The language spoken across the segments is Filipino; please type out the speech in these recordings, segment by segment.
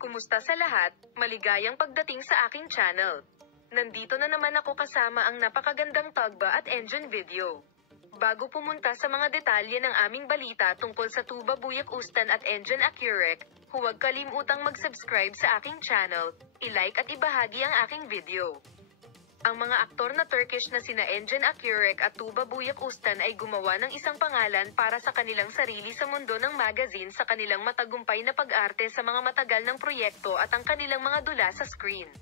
Kumusta sa lahat? Maligayang pagdating sa aking channel. Nandito na naman ako kasama ang napakagandang tugba at engine video. Bago pumunta sa mga detalye ng aming balita tungkol sa tuba buyak ustan at engine accurate, huwag kalimutang mag-subscribe sa aking channel, i-like at ibahagi ang aking video. Ang mga aktor na Turkish na sina Engin Akyurek at Tuba Buyak Ustan ay gumawa ng isang pangalan para sa kanilang sarili sa mundo ng magazine sa kanilang matagumpay na pag-arte sa mga matagal ng proyekto at ang kanilang mga dula sa screen.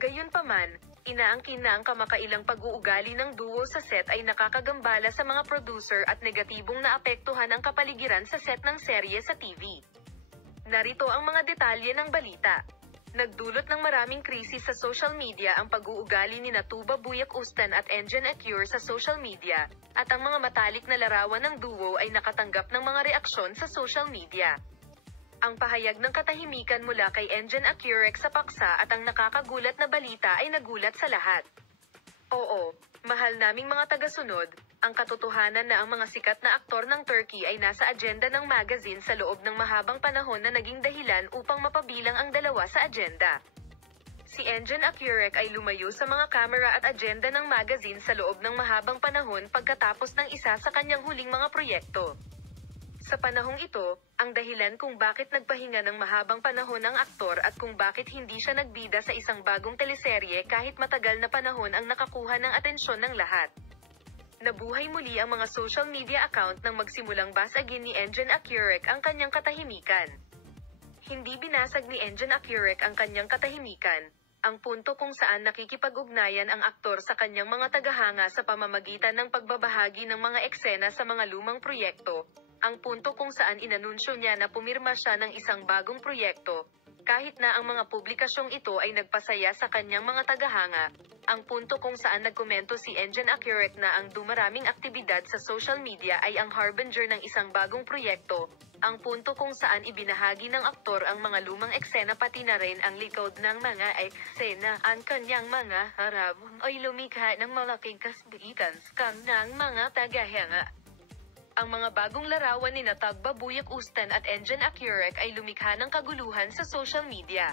Gayunpaman, inaangkin na ang kamakailang pag-uugali ng duo sa set ay nakakagambala sa mga producer at negatibong naapektuhan ang kapaligiran sa set ng serye sa TV. Narito ang mga detalye ng balita. Nagdulot ng maraming krisis sa social media ang pag-uugali ni Tuba Buyak Ustan at Engin Akyur sa social media, at ang mga matalik na larawan ng duo ay nakatanggap ng mga reaksyon sa social media. Ang pahayag ng katahimikan mula kay Engin Akyurek sa paksa at ang nakakagulat na balita ay nagulat sa lahat. Oo, mahal naming mga tagasunod, ang katotohanan na ang mga sikat na aktor ng Turkey ay nasa agenda ng magazine sa loob ng mahabang panahon na naging dahilan upang mapabilang ang dalawa sa agenda. Si Engin Akyurek ay lumayo sa mga kamera at agenda ng magazine sa loob ng mahabang panahon pagkatapos ng isa sa kanyang huling mga proyekto. Sa panahong ito, ang dahilan kung bakit nagpahinga ng mahabang panahon ang aktor at kung bakit hindi siya nagbida sa isang bagong teleserye kahit matagal na panahon ang nakakuha ng atensyon ng lahat. Nabuhay muli ang mga social media account nang magsimulang basagin ni Engin Akyurek ang kanyang katahimikan. Hindi binasag ni Engin Akyurek ang kanyang katahimikan, ang punto kung saan nakikipag-ugnayan ang aktor sa kanyang mga tagahanga sa pamamagitan ng pagbabahagi ng mga eksena sa mga lumang proyekto, ang punto kung saan inanunsyo niya na pumirma siya ng isang bagong proyekto, kahit na ang mga publikasyong ito ay nagpasaya sa kanyang mga tagahanga, ang punto kung saan nagkomento si Engin Akyurek na ang dumaraming aktibidad sa social media ay ang harbinger ng isang bagong proyekto, ang punto kung saan ibinahagi ng aktor ang mga lumang eksena pati na rin ang likod ng mga eksena, ang kanyang mga harapon ay lumikha ng malaking kasbigan ng mga tagahanga. Ang mga bagong larawan ni Tuba Buyak Ustan at Engin Akyurek ay lumikha ng kaguluhan sa social media.